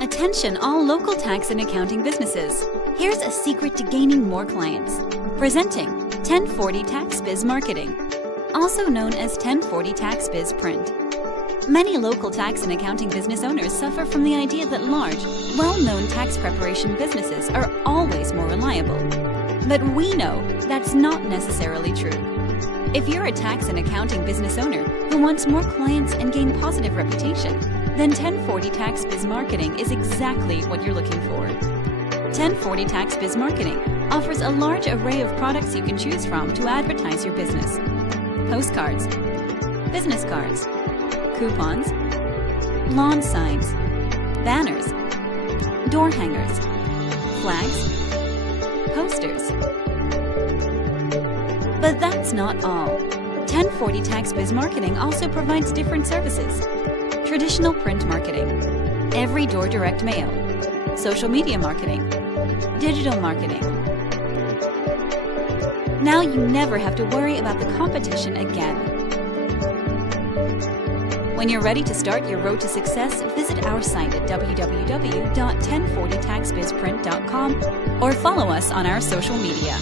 Attention all local tax and accounting businesses. Here's a secret to gaining more clients. Presenting 1040 Tax Biz Marketing, also known as 1040 Tax Biz Print. Many local tax and accounting business owners suffer from the idea that large, well-known tax preparation businesses are always more reliable. But we know that's not necessarily true. If you're a tax and accounting business owner who wants more clients and gain positive reputation, then 1040 Tax Biz Marketing is exactly what you're looking for. 1040 Tax Biz Marketing offers a large array of products you can choose from to advertise your business. Postcards, business cards, coupons, lawn signs, banners, door hangers, flags, posters. But that's not all. 1040 Tax Biz Marketing also provides different services. Traditional print marketing, every door direct mail, social media marketing, digital marketing. Now you never have to worry about the competition again. When you're ready to start your road to success, visit our site at www.1040taxbizprint.com or follow us on our social media.